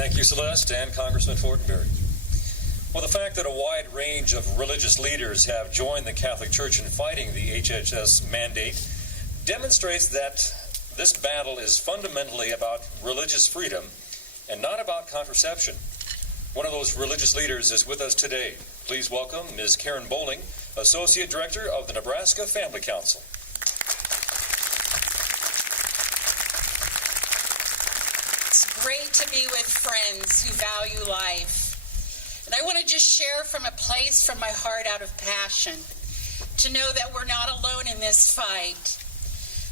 Thank you, Celeste, and Congressman Fortenberry. Well, the fact that a wide range of religious leaders have joined the Catholic Church in fighting the HHS mandate demonstrates that this battle is fundamentally about religious freedom and not about contraception. One of those religious leaders is with us today. Please welcome Ms. Karen Bowling, Associate Director of the Nebraska Family Council. It's great to be with friends who value life. And I want to just share from a place from my heart out of passion to know that we're not alone in this fight.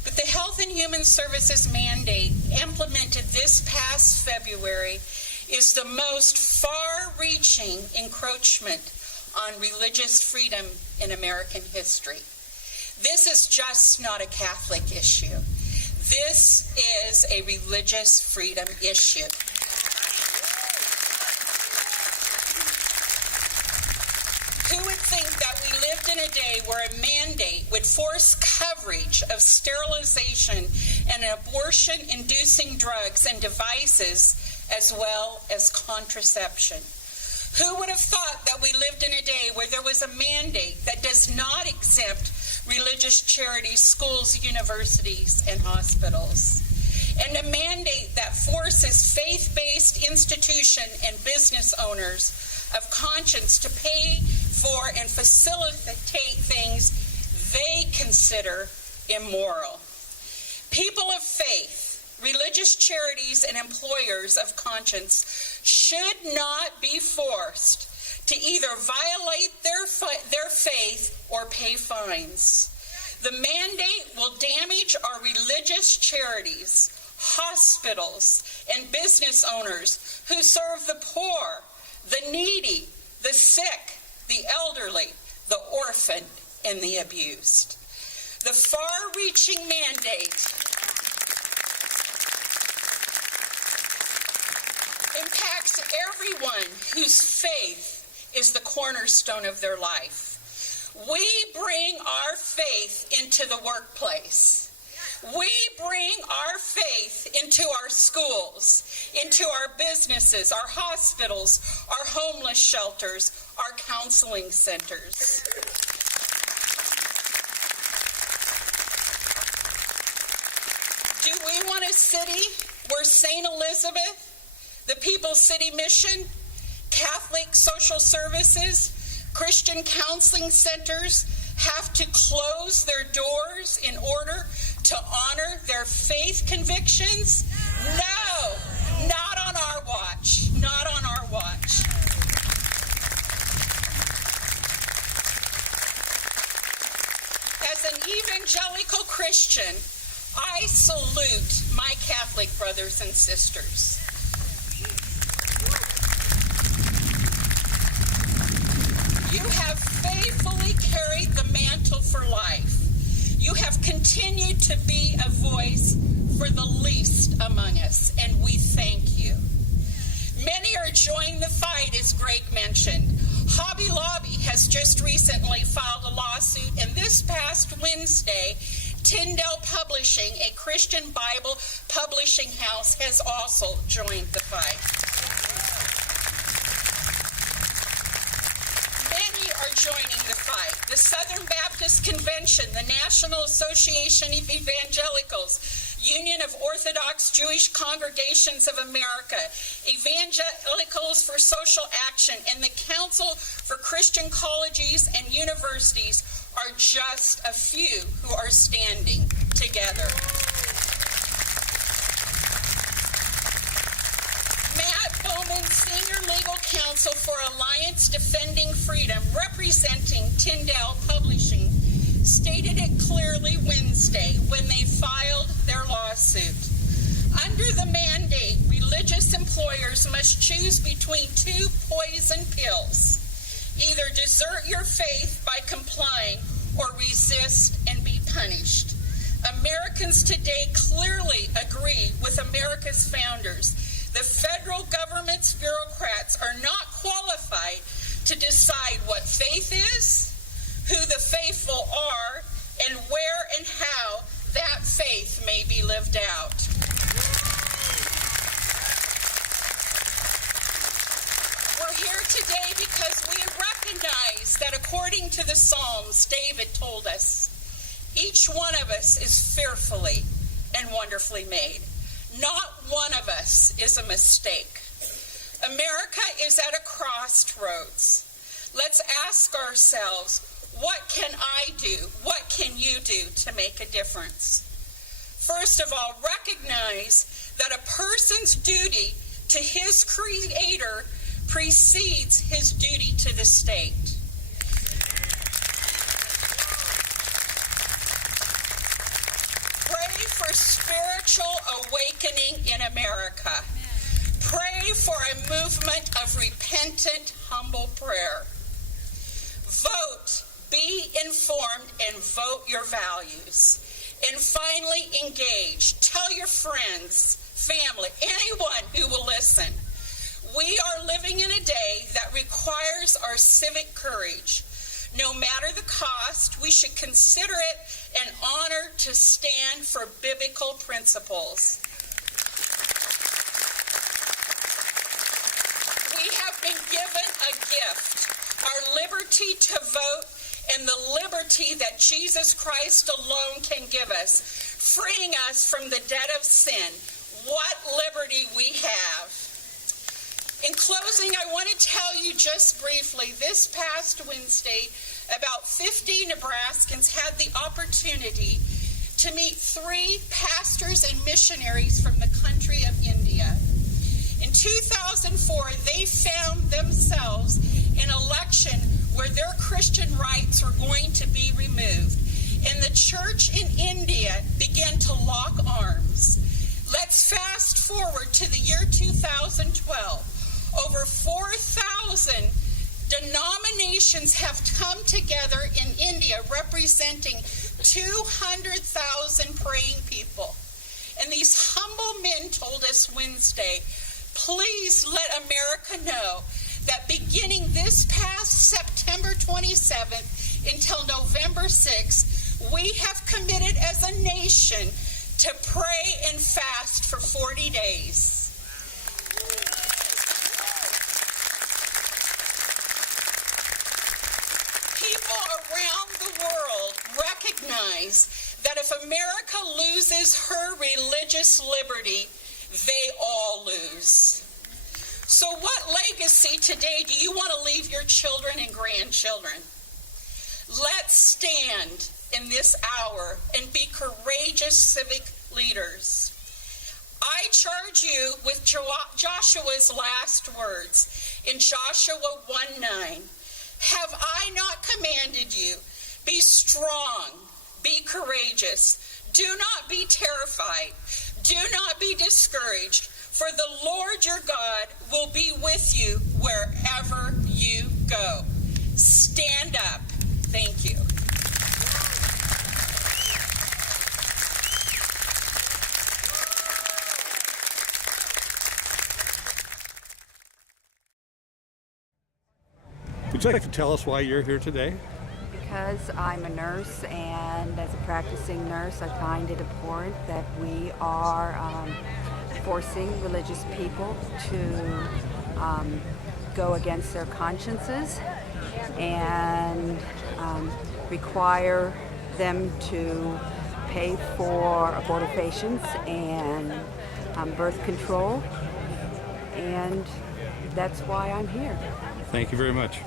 But the Health and Human Services mandate implemented this past February is the most far-reaching encroachment on religious freedom in American history. This is just not a Catholic issue. This is a religious freedom issue. Who would think that we lived in a day where a mandate would force coverage of sterilization and abortion-inducing drugs and devices as well as contraception? Who would have thought that we lived in a day where there was a mandate that does not exempt religious charities, schools, universities, and hospitals? And a mandate that forces faith-based institution and business owners of conscience to pay for and facilitate things they consider immoral. People of faith, religious charities, and employers of conscience should not be forced to either violate their faith or pay fines. The mandate will damage our religious charities, hospitals, and business owners who serve the poor, the needy, the sick, the elderly, the orphaned, and the abused. The far-reaching mandate impacts everyone whose faith is the cornerstone of their life. We bring our faith into the workplace. We bring our faith into our schools, into our businesses, our hospitals, our homeless shelters, our counseling centers. Do we want a city where St. Elizabeth, the People's City Mission, Catholic social services, Christian counseling centers have to close their doors in order to honor their faith convictions? No, not on our watch, not on our watch. As an evangelical Christian, I salute my Catholic brothers and sisters. You have faithfully carried the mantle for life. You have continued to be a voice for the least among us, and we thank you. Many are joining the fight, as Greg mentioned. Hobby Lobby has just recently filed a lawsuit, and this past Wednesday, Tyndale Publishing, a Christian Bible publishing house, has also joined the fight. Joining the fight. The Southern Baptist Convention, the National Association of Evangelicals, Union of Orthodox Jewish Congregations of America, Evangelicals for Social Action, and the Council for Christian Colleges and Universities are just a few who are standing together. Senior Legal Counsel for Alliance Defending Freedom, representing Tyndale Publishing, stated it clearly Wednesday when they filed their lawsuit. Under the mandate, religious employers must choose between two poison pills. Either desert your faith by complying or resist and be punished. Americans today clearly agree with America's founders. The federal government's bureaucrats are not qualified to decide what faith is, who the faithful are, and where and how that faith may be lived out. according to the Psalms, David told us, each one of us is fearfully and wonderfully made. Not one of us is a mistake. America is at a crossroads. Let's ask ourselves, what can I do? What can you do to make a difference? First of all, recognize that a person's duty to his Creator precedes his duty to the state. Pray for spiritual awakening in America. Pray for a movement of repentant, humble prayer. Vote, be informed, and vote your values. And finally, engage. Tell your friends, family, anyone who will listen. We are living in a day that requires our civic courage. No matter the cost, we should consider it an honor to stand for biblical principles. We have been given a gift, our liberty to vote and the liberty that Jesus Christ alone can give us, freeing us from the debt of sin. What liberty we have. In closing, I want to tell you just briefly, this past Wednesday, about 50 Nebraskans had the opportunity to meet 3 pastors and missionaries from the country of India. In 2004, they found themselves in an election where their Christian rights were going to be removed, and the church in India began to lock arms. Let's fast forward to the year 2012. Over 4,000 denominations have come together in India representing 200,000 praying people. And these humble men told us Wednesday, please let America know that beginning this past September 27th until November 6th, we have committed as a nation to pray and fast for 40 days. People around the world recognize that if America loses her religious liberty, they all lose. So what legacy today do you want to leave your children and grandchildren? Let's stand in this hour and be courageous civic leaders. I charge you with Joshua's last words in Joshua 1:9. Have I not commanded you? Be strong, be courageous. Do not be terrified. Do not be discouraged, for the Lord your God will be with you wherever you go. Stand up. Thank you. Would you like to tell us why you're here today? Because I'm a nurse, and as a practicing nurse, I find it abhorrent that we are forcing religious people to go against their consciences and require them to pay for abortifacients and birth control, and that's why I'm here. Thank you very much.